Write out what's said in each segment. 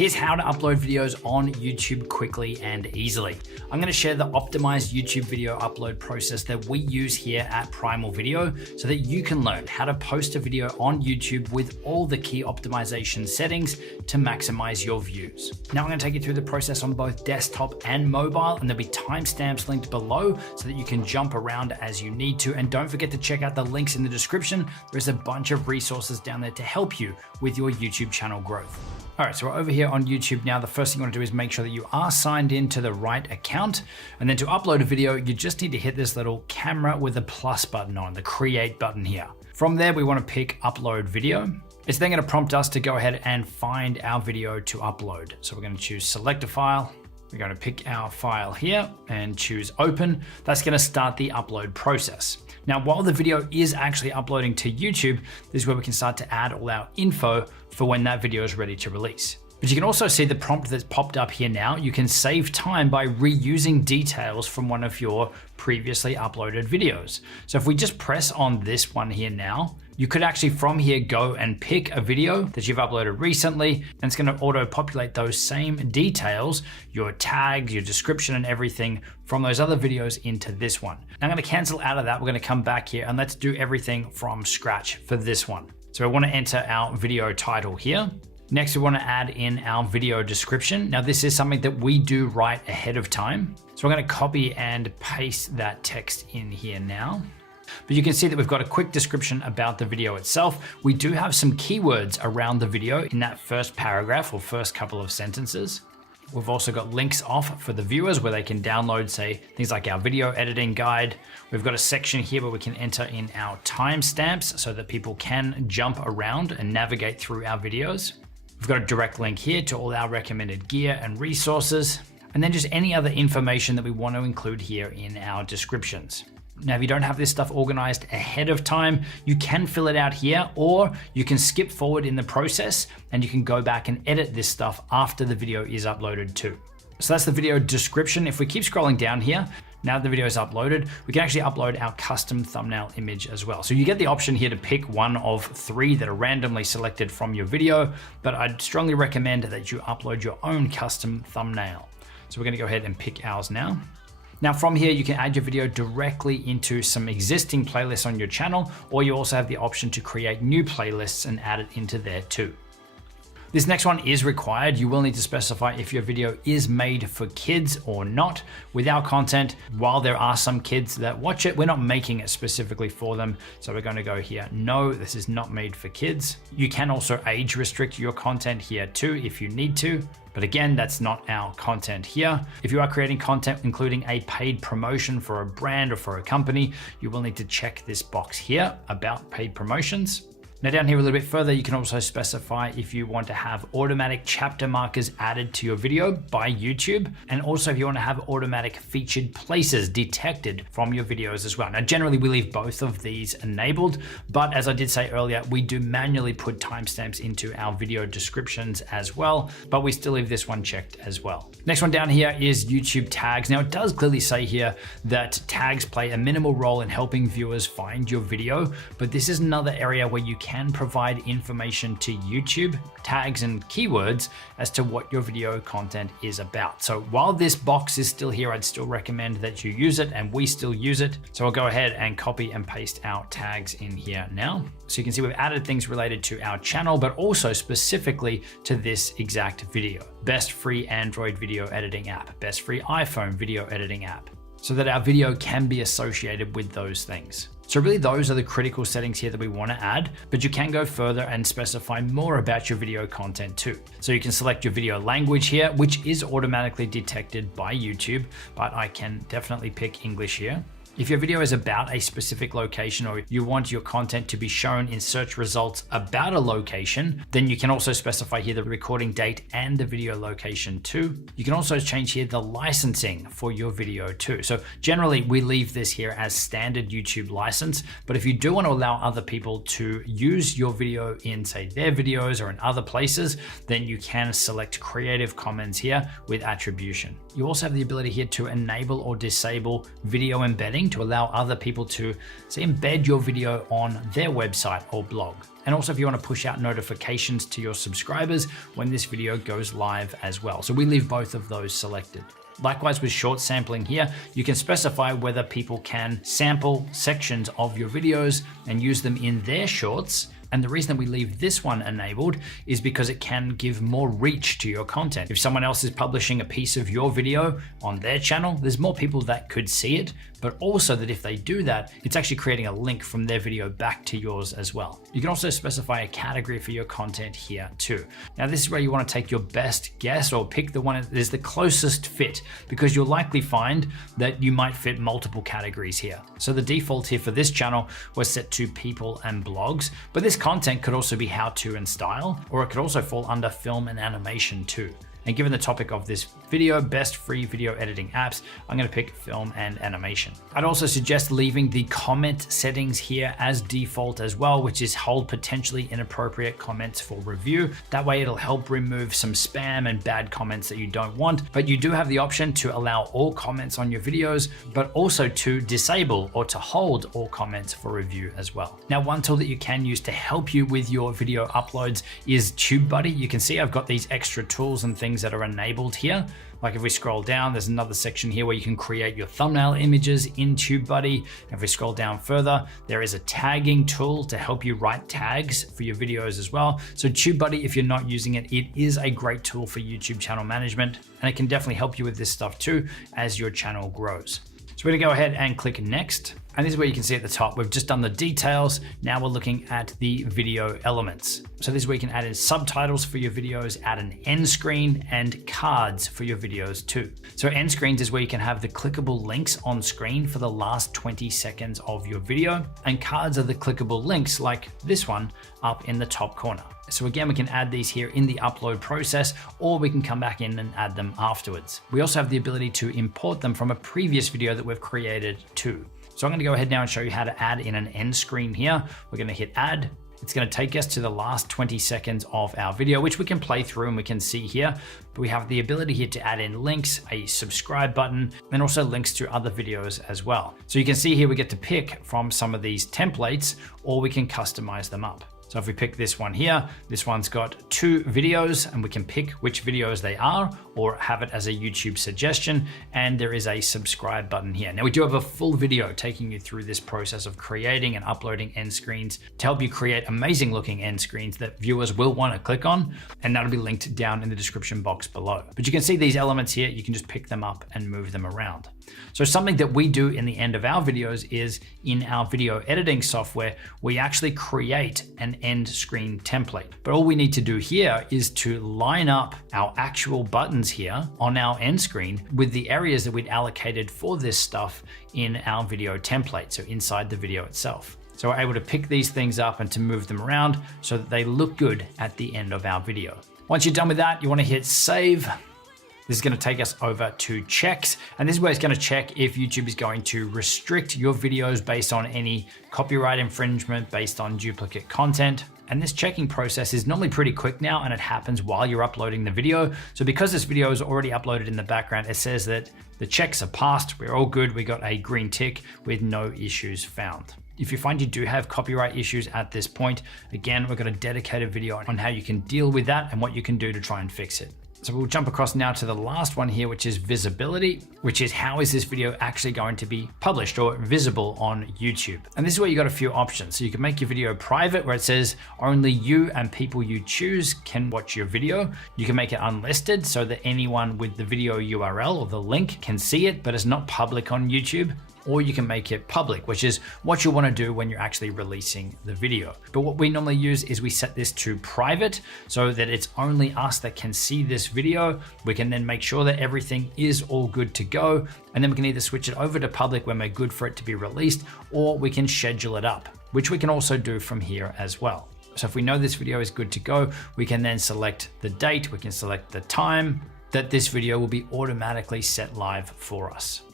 Here's how to upload videos on YouTube quickly and easily. I'm going to share the optimized YouTube video upload process that we use here at Primal Video so that you can learn how to post a video on YouTube with all the key optimization settings to maximize your views. Now I'm going to take you through the process on both desktop and mobile, and there'll be timestamps linked below so that you can jump around as you need to. And don't forget to check out the links in the description. There's a bunch of resources down there to help you with your YouTube channel growth. All right, so we're over here on YouTube now. The first thing you want to do is make sure that you are signed into the right account. And then to upload a video, you just need to hit this little camera with a plus button on, the create button here. From there, we want to pick upload video. It's then going to prompt us to go ahead and find our video to upload. So we're going to choose select a file. We're going to pick our file here and choose open. That's going to start the upload process. Now, while the video is actually uploading to YouTube, this is where we can start to add all our info for when that video is ready to release. But you can also see the prompt that's popped up here now. You can save time by reusing details from one of your previously uploaded videos. So if we just press on this one here now, you could actually from here go and pick a video that you've uploaded recently, and it's going to auto populate those same details, your tags, your description and everything from those other videos into this one. Now I'm going to cancel out of that. We're going to come back here and let's do everything from scratch for this one. So I want to enter our video title here. Next, we want to add in our video description. Now, this is something that we do right ahead of time. So we're going to copy and paste that text in here now. But you can see that we've got a quick description about the video itself. We do have some keywords around the video in that first paragraph or first couple of sentences. We've also got links off for the viewers where they can download, say, things like our video editing guide. We've got a section here where we can enter in our timestamps so that people can jump around and navigate through our videos. We've got a direct link here to all our recommended gear and resources, and then just any other information that we want to include here in our descriptions. Now, if you don't have this stuff organized ahead of time, you can fill it out here, or you can skip forward in the process and you can go back and edit this stuff after the video is uploaded too. So that's the video description. If we keep scrolling down here, now that the video is uploaded, we can actually upload our custom thumbnail image as well. So you get the option here to pick one of 3 that are randomly selected from your video, but I'd strongly recommend that you upload your own custom thumbnail. So we're going to go ahead and pick ours now. Now from here, you can add your video directly into some existing playlists on your channel, or you also have the option to create new playlists and add it into there too. This next one is required. You will need to specify if your video is made for kids or not. With our content, while there are some kids that watch it, we're not making it specifically for them. So we're going to go here, no, this is not made for kids. You can also age restrict your content here too if you need to. But again, that's not our content here. If you are creating content including a paid promotion for a brand or for a company, you will need to check this box here about paid promotions. Now down here a little bit further, you can also specify if you want to have automatic chapter markers added to your video by YouTube, and also if you want to have automatic featured places detected from your videos as well. Now generally we leave both of these enabled, but as I did say earlier, we do manually put timestamps into our video descriptions as well, but we still leave this one checked as well. Next one down here is YouTube tags. Now it does clearly say here that tags play a minimal role in helping viewers find your video, but this is another area where you can provide information to YouTube, tags and keywords as to what your video content is about. So while this box is still here, I'd still recommend that you use it, and we still use it. So I'll go ahead and copy and paste our tags in here now. So you can see we've added things related to our channel, but also specifically to this exact video. Best free Android video editing app, best free iPhone video editing app, so that our video can be associated with those things. So really those are the critical settings here that we want to add, but you can go further and specify more about your video content too. So you can select your video language here, which is automatically detected by YouTube, but I can definitely pick English here. If your video is about a specific location, or you want your content to be shown in search results about a location, then you can also specify here the recording date and the video location too. You can also change here the licensing for your video too. So generally we leave this here as standard YouTube license, but if you do want to allow other people to use your video in, say, their videos or in other places, then you can select Creative Commons here with attribution. You also have the ability here to enable or disable video embedding to allow other people to say embed your video on their website or blog. And also if you want to push out notifications to your subscribers when this video goes live as well. So we leave both of those selected. Likewise with short sampling here, you can specify whether people can sample sections of your videos and use them in their shorts. And the reason that we leave this one enabled is because it can give more reach to your content. If someone else is publishing a piece of your video on their channel, there's more people that could see it, but also that if they do that, it's actually creating a link from their video back to yours as well. You can also specify a category for your content here too. Now this is where you want to take your best guess or pick the one that is the closest fit, because you'll likely find that you might fit multiple categories here. So the default here for this channel was set to people and blogs, but this content could also be how to and style, or it could also fall under film and animation too. And given the topic of this video, best free video editing apps, I'm going to pick film and animation. I'd also suggest leaving the comment settings here as default as well, which is hold potentially inappropriate comments for review. That way it'll help remove some spam and bad comments that you don't want. But you do have the option to allow all comments on your videos, but also to disable or to hold all comments for review as well. Now, one tool that you can use to help you with your video uploads is TubeBuddy. You can see I've got these extra tools and things that are enabled here. Like if we scroll down, there's another section here where you can create your thumbnail images in TubeBuddy. If we scroll down further, there is a tagging tool to help you write tags for your videos as well. So TubeBuddy, if you're not using it, it is a great tool for YouTube channel management, and it can definitely help you with this stuff too as your channel grows. So we're gonna go ahead and click next. And this is where you can see at the top, we've just done the details. Now we're looking at the video elements. So this is where you can add in subtitles for your videos, add an end screen and cards for your videos too. So end screens is where you can have the clickable links on screen for the last 20 seconds of your video. And cards are the clickable links like this one up in the top corner. So again, we can add these here in the upload process, or we can come back in and add them afterwards. We also have the ability to import them from a previous video that we've created too. So I'm going to go ahead now and show you how to add in an end screen here. We're going to hit add. It's going to take us to the last 20 seconds of our video, which we can play through and we can see here. But we have the ability here to add in links, a subscribe button, and also links to other videos as well. So you can see here we get to pick from some of these templates, or we can customize them up. So if we pick this one here, this one's got 2 videos and we can pick which videos they are or have it as a YouTube suggestion. And there is a subscribe button here. Now we do have a full video taking you through this process of creating and uploading end screens to help you create amazing looking end screens that viewers will want to click on. And that'll be linked down in the description box below. But you can see these elements here, you can just pick them up and move them around. So something that we do in the end of our videos is in our video editing software, we actually create an end screen template. But all we need to do here is to line up our actual buttons here on our end screen with the areas that we'd allocated for this stuff in our video template, so inside the video itself. So we're able to pick these things up and to move them around so that they look good at the end of our video. Once you're done with that, you want to hit save. This is going to take us over to checks, and this is where it's going to check if YouTube is going to restrict your videos based on any copyright infringement, based on duplicate content. And this checking process is normally pretty quick now, and it happens while you're uploading the video. So because this video is already uploaded in the background, it says that the checks are passed, we're all good, we got a green tick with no issues found. If you find you do have copyright issues at this point, again, we've got a dedicated video on how you can deal with that and what you can do to try and fix it. So we'll jump across now to the last one here, which is visibility, which is how is this video actually going to be published or visible on YouTube? And this is where you got a few options. So you can make your video private where it says only you and people you choose can watch your video. You can make it unlisted so that anyone with the video URL or the link can see it, but it's not public on YouTube. Or you can make it public, which is what you want to do when you're actually releasing the video. But what we normally use is we set this to private so that it's only us that can see this video. We can then make sure that everything is all good to go. And then we can either switch it over to public when we're good for it to be released, or we can schedule it up, which we can also do from here as well. So if we know this video is good to go, we can then select the date, we can select the time that this video will be automatically set live for us.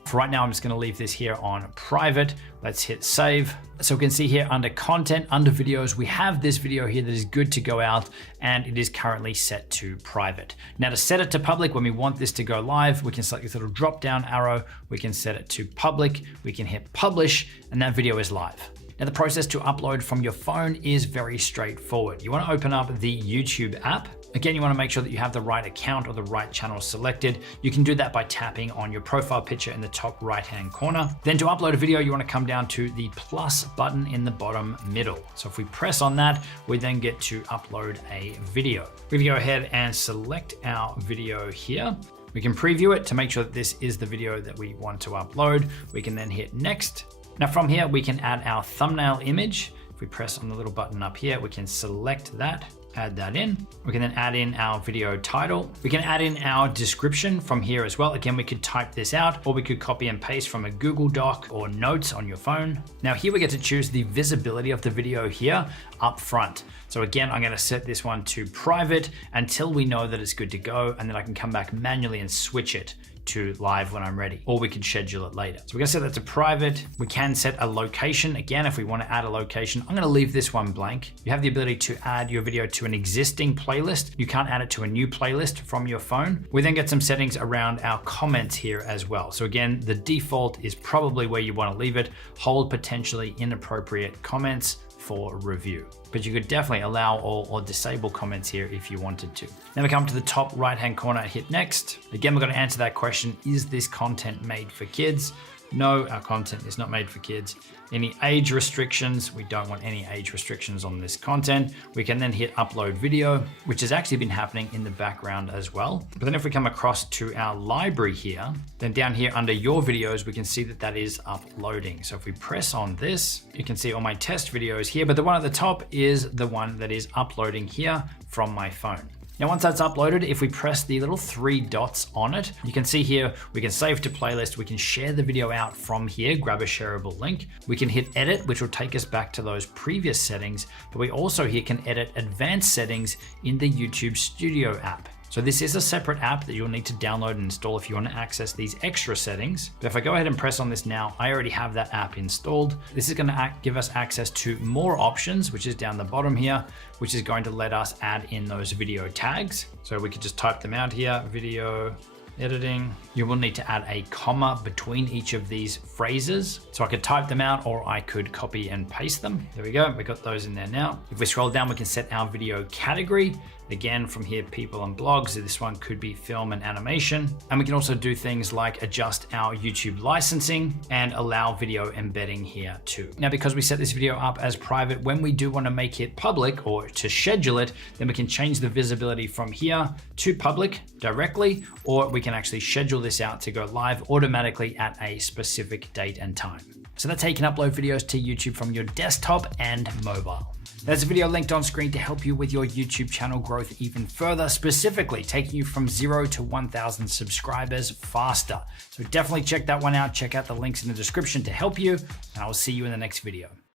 For right now, I'm just going to leave this here on private. Let's hit save. So we can see here under content, under videos, we have this video here that is good to go out, and it is currently set to private. Now to set it to public, when we want this to go live, we can select this little drop down arrow. We can set it to public. We can hit publish, and that video is live. Now the process to upload from your phone is very straightforward. You want to open up the YouTube app. Again, you want to make sure that you have the right account or the right channel selected. You can do that by tapping on your profile picture in the top right-hand corner. Then to upload a video, you want to come down to the plus button in the bottom middle. So if we press on that, we then get to upload a video. We can go ahead and select our video here. We can preview it to make sure that this is the video that we want to upload. We can then hit next. Now from here, we can add our thumbnail image. If we press on the little button up here, we can select that, add that in. We can then add in our video title. We can add in our description from here as well. Again, we could type this out, or we could copy and paste from a Google Doc or notes on your phone. Now here we get to choose the visibility of the video here up front. So again, I'm gonna set this one to private until we know that it's good to go, and then I can come back manually and switch it to live when I'm ready, or we could schedule it later. So we're gonna set that to private. We can set a location. Again, if we wanna add a location, I'm gonna leave this one blank. You have the ability to add your video to an existing playlist. You can't add it to a new playlist from your phone. We then get some settings around our comments here as well. So again, the default is probably where you wanna leave it. Hold potentially inappropriate comments for review. But you could definitely allow all or disable comments here if you wanted to. Then we come to the top right-hand corner, hit next. Again, we're gonna answer that question, is this content made for kids? No, our content is not made for kids. Any age restrictions? We don't want any age restrictions on this content. We can then hit upload video, which has actually been happening in the background as well. But then if we come across to our library here, then down here under your videos, we can see that that is uploading. So if we press on this, you can see all my test videos here, but the one at the top is the one that is uploading here from my phone. Now, once that's uploaded, if we press the little 3 dots on it, you can see here, we can save to playlist. We can share the video out from here, grab a shareable link. We can hit edit, which will take us back to those previous settings, but we also here can edit advanced settings in the YouTube Studio app. So this is a separate app that you'll need to download and install if you want to access these extra settings. But if I go ahead and press on this now, I already have that app installed. This is going to give us access to more options, which is down the bottom here, which is going to let us add in those video tags. So we could just type them out here, video editing. You will need to add a comma between each of these phrases. So I could type them out, or I could copy and paste them. There we go, we got those in there now. If we scroll down, we can set our video category. Again, from here, people and blogs. This one could be film and animation. And we can also do things like adjust our YouTube licensing and allow video embedding here too. Now, because we set this video up as private, when we do want to make it public or to schedule it, then we can change the visibility from here to public directly, or we can actually schedule this out to go live automatically at a specific date and time. So that's how you can upload videos to YouTube from your desktop and mobile. There's a video linked on screen to help you with your YouTube channel growth even further, specifically taking you from 0 to 1,000 subscribers faster. So definitely check that one out. Check out the links in the description to help you, and I will see you in the next video.